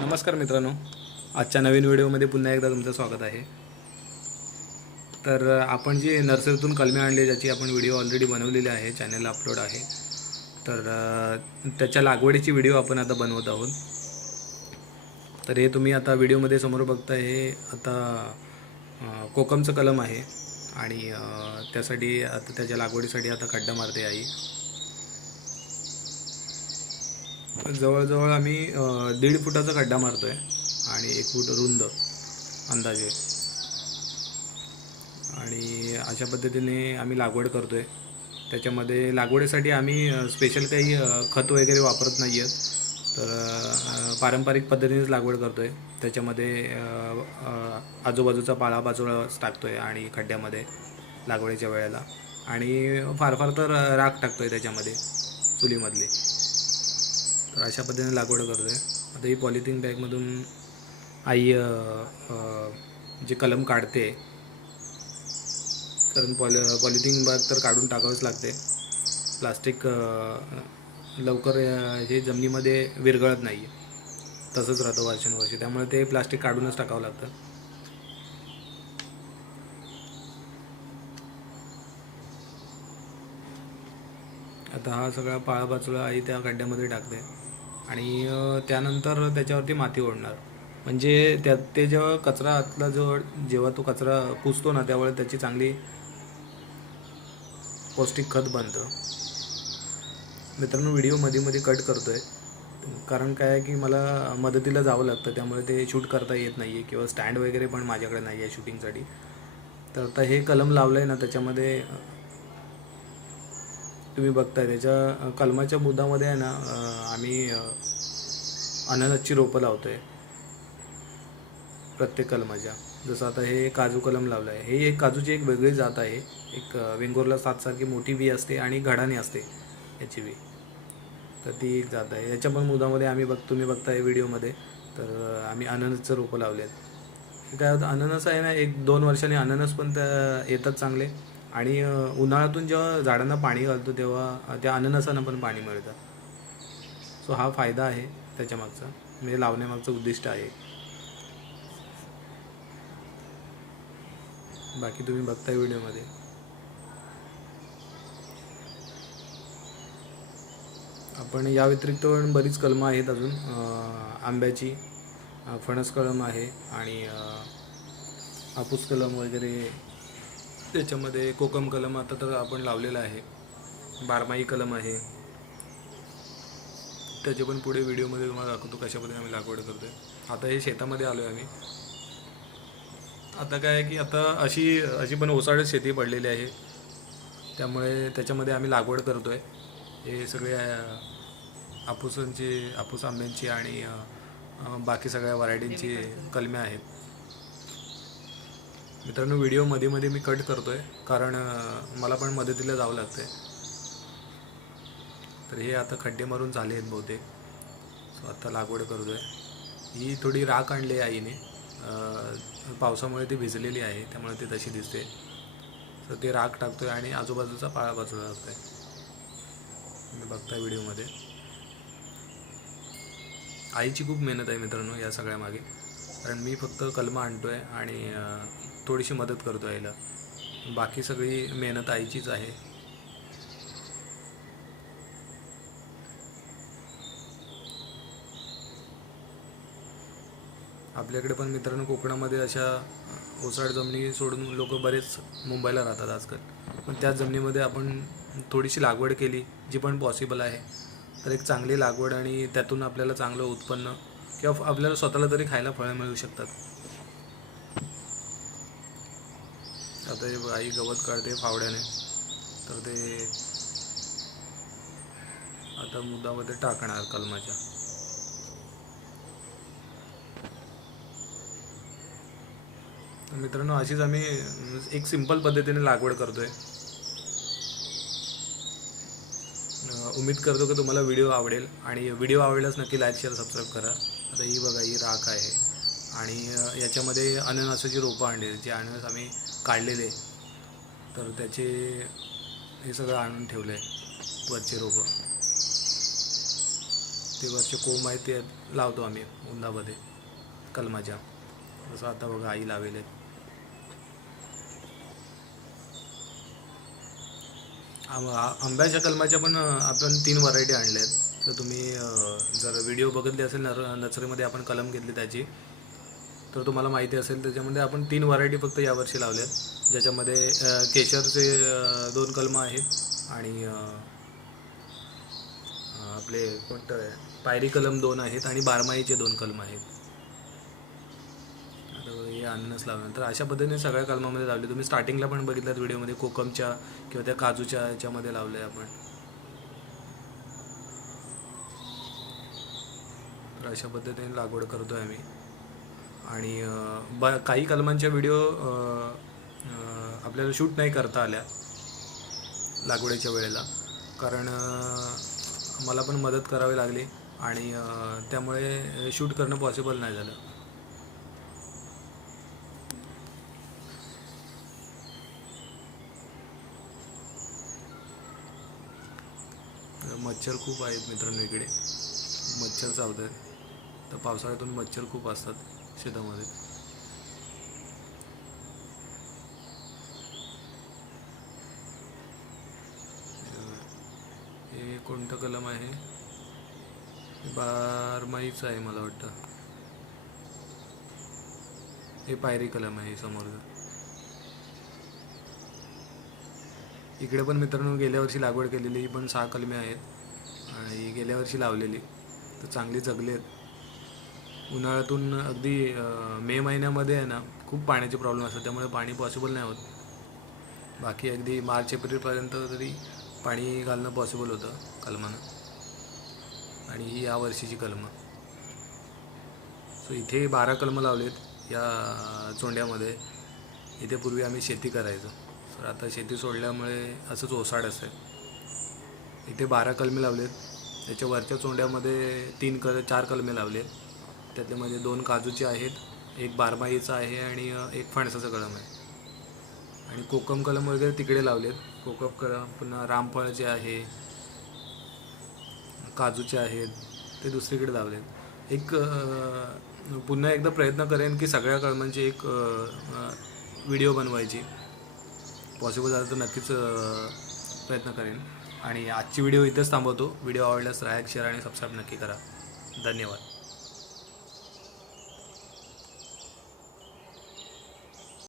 नमस्कार मित्रांनो. आजच्या नवीन व्हिडिओमध्ये पुन्हा एकदा तुमचं स्वागत आहे. तर आपण जी नर्सरीतून कलमे आणले ज्याची आपण व्हिडिओ ऑलरेडी बनवलेली आहे चॅनलला अपलोड आहे तर त्याच्या लागवडीची व्हिडिओ आपण आता बनवत आहोत. तर हे तुम्ही आता व्हिडिओमध्ये समोर बघता हे आता कोकमचं कलम आहे आणि त्यासाठी आता त्याच्या लागवडीसाठी आता खड्डा मारते आई. जवळजवळ आम्ही दीड फुटाचा खड्डा मारतोय आणि एक फूट रुंद अंदाजे. आणि अशा पद्धतीने आम्ही लागवड करतोय. त्याच्यामध्ये लागवडीसाठी आम्ही स्पेशल काही खत वगैरे वापरत नाही आहेत तर पारंपरिक पद्धतीनेच लागवड करतो आहे त्याच्यामध्ये आजूबाजूचा पालापाचोळा टाकतोय आणि खड्ड्यामध्ये लागवडीच्या वेळेला. आणि फार फार तर राख टाकतो आहे त्याच्यामध्ये चुलीमधली. तर अशा पद्धतीने लागवड करतोय. आता ही पॉलिथिन बॅगमधून आई जे कलम काढते कारण पॉलि पॉलिथिन बॅग तर काढून टाकावंच लागते. प्लास्टिक लवकर हे जमिनीमध्ये विरघळत नाही तसंच राहतं वर्षानुवर्षे. त्यामुळे ते प्लास्टिक काढूनच टाकावं लागतं. आता हा सगळा पाळापाचोळा आई त्या खड्ड्यामध्ये टाकते. आणि त्यानंतर त्याच्यावरती माती ओढणार. म्हणजे त्यात ते जेव्हा कचरा आतला जो जेव्हा तो कचरा पुसतो ना त्यावेळेस त्याची चांगली पौष्टिक खत बनतं. मित्रांनो व्हिडिओमध्ये मध्ये कट करतोय. कारण काय आहे की मला मदतीला जावं लागतं त्यामुळे ते शूट करता येत नाही आहे किंवा स्टँड वगैरे पण माझ्याकडे नाही आहे शूटिंगसाठी. तर आता हे कलम लावलं आहे ना त्याच्यामध्ये तुम्ही बघताय त्याच्या कलमाच्या बुदामध्ये आहे ना आम्ही अननसची रोपं लावतो आहे प्रत्येक कलमाच्या. जसं आता हे काजू कलम लावलं आहे. हे एक काजूची एक वेगळी जात आहे. एक वेंगोरला सातसारखी मोठी बी असते आणि घडाने असते याची बी. तर ती एक जात आहे. याच्या पण मुदामध्ये आम्ही बघ तुम्ही बघताय व्हिडिओमध्ये. तर आम्ही अननसचं रोपं लावले आहेत काय होतं अननस आहे ना एक दोन वर्षांनी अननस पण त्या येतात चांगले. आणि उन्हाळ्यातून जेव्हा झाडांना पाणी घालतो तेव्हा त्या अननसांना पण पाणी मिळतं. सो हा फायदा आहे त्याच्यामागचा. म्हणजे लावण्यामागचं उद्दिष्ट आहे. बाकी तुम्ही बघताय व्हिडिओमध्ये. आपण या व्यतिरिक्त पण बरीच कलमं आहेत अजून. आंब्याची फणस कलम आहे आणि हापूस कलम वगैरे त्याच्यामध्ये कोकम कलम आता तर आपण लावलेलं आहे. बारमाही कलम आहे. त्याचे पण पुढे व्हिडिओमध्ये तुम्हाला दाखवतो कशा पद्धतीने आम्ही लागवड करतोय. आता हे शेतामध्ये आलो आहे आम्ही. आता काय आहे की आता अशी अशी पण ओसाड शेती पडलेली आहे. त्यामुळे त्याच्यामध्ये आम्ही लागवड करतोय. हे सगळे अं, हापूसांची हापूस आंब्यांची आणि बाकी सगळ्या व्हरायटींची कलम्या आहेत. मित्रांनो व्हिडिओमध्ये मध्ये मी कट करतो आहे कारण मला पण मदतीला जावं लागतंय. तर हे आता खड्डे मारून झाले आहेत बहुतेक. सो आता लागवड करतोय ही थोडी राख आणली आहे आईने. पावसामुळे ती भिजलेली आहे त्यामुळे ती तशी दिसते. तर ते राख टाकतोय आणि आजूबाजूचा पाळा बाजूला आहे तुम्ही बघताय व्हिडिओमध्ये आईची खूप मेहनत आहे मित्रांनो या सगळ्या मागे कारण मी फक्त कलमा आणतोय आणि थोडीशी मदत करतो आईला बाकी सगळी मेहनत आईचीच आहे. आपल्याकडे पण मित्रांनो कोकणामध्ये अशा ओसाड जमिनी सोडून लोक बरेच मुंबईला राहतात आजकाल. पण त्याच जमिनीमध्ये आपण थोडीशी लागवड केली जी पण पॉसिबल आहे. तर एक चांगली लागवड आणि त्यातून आपल्याला चांगलं उत्पन्न किंवा आपल्याला स्वतःला तरी खायला फळं मिळू शकतात. आता हे आई गवत काढते फावड्याने. तर ते आता मुद्दामध्ये टाकणार कलमाच्या. मित्रांनो अशीच आम्ही एक सिंपल पद्धतीने लागवड करतोय. उम्मीद करतो की तुम्हाला व्हिडिओ आवडेल आणि व्हिडिओ आवडल्यास नक्की लाईक शेअर सबस्क्राईब करा. आता ही बघा ही राख आहे. आणि याच्यामध्ये अननसाची रोपं आणली जी अननस आम्ही काढलेले तर त्याचे हे सगळं आणून ठेवलं आहे वरचे रोपं. ते वरचे कोंब आहे ते लावतो आम्ही उंदामध्ये कलमाच्या. जसं आता बघा आई लावेले आंब्याच्या कलमाच्या पण आपण तीन व्हरायटी आणल्या आहेत तर तुम्ही जर व्हिडिओ बघितले असेल नर नर्सरीमध्ये आपण कलम घेतली त्याची तर तुम्हाला माहिती असेल त्याच्यामध्ये आपण तीन व्हरायटी फक्त यावर्षी लावल्या आहेत. ज्याच्यामध्ये केशरचे दोन कलमं आहेत आणि आपले कोणतं आहे पायरी कलम दोन आहेत आणि बारमाईचे दोन कलम आहेत. हे अननस लावलं तर अशा पद्धतीने सगळ्या कलमामध्ये लावले. तुम्ही स्टार्टिंगला पण बघितल्यात व्हिडिओमध्ये कोकमच्या किंवा त्या काजूच्या याच्यामध्ये लावले आपण. तर अशा पद्धतीने लागवड करतोय आम्ही. आणि ब काही कलमांच्या व्हिडिओ आपल्याला शूट नाही करता आल्या लागवडीच्या वेळेला. कारण मला पण मदत करावी लागली आणि त्यामुळे शूट करणं पॉसिबल नाही झालं. मच्छर खूप आहेत मित्रांनो इकडे. मच्छर चावत आहेत तर पावसाळ्यातून मच्छर खूप असतात. शेतामध्ये. हे कोणतं कलम आहे? हे बारमाईचं आहे मला वाटतं. हे पायरी कलम आहे समोरचं. इकडे पण मित्रांनो गेल्या वर्षी लागवड केलेली ही पण सहा कलमे आहेत. आणि गेल्या वर्षी लावलेली. तर चांगली जगली आहेत उन्हाळ्यातून अगदी मे महिन्यामध्ये आहे ना खूप पाण्याचे प्रॉब्लेम असतात त्यामुळे पाणी पॉसिबल नाही होत. बाकी अगदी मार्च एप्रिलपर्यंत तरी पाणी घालणं पॉसिबल होतं कलमानं. आणि ही या वर्षीची कलमं. सो इथे बारा कलमं लावलेत या चोंड्यामध्ये. इथे पूर्वी आम्ही शेती करायचो. तर आता शेती सोडल्यामुळे असंच ओसाड असेल इथे बारा कलमे लावलेत. त्याच्या वरच्या चोंड्यामध्ये तीन कल चार कलमे लावलेत. त्यातल्यामध्ये म्हणजे दोन काजूचे आहेत एक बारमाईचा आहे आणि एक फणसाचं कलम आहे. आणि कोकम कलम वगैरे तिकडे लावलेत. कोकम कलम पुन्हा रामफळाचे आहे काजूचे आहेत ते दुसरीकडे लावलेत. एक पुन्हा एकदा प्रयत्न करेन की सगळ्या कलमांची एक व्हिडिओ बनवायची. पॉसिबल झालं तर नक्कीच प्रयत्न करेन. आणि आजची व्हिडिओ इथेच थांबवतो. व्हिडिओ आवडल्यास लाईक शेअर आणि सबस्क्राईब नक्की करा. धन्यवाद.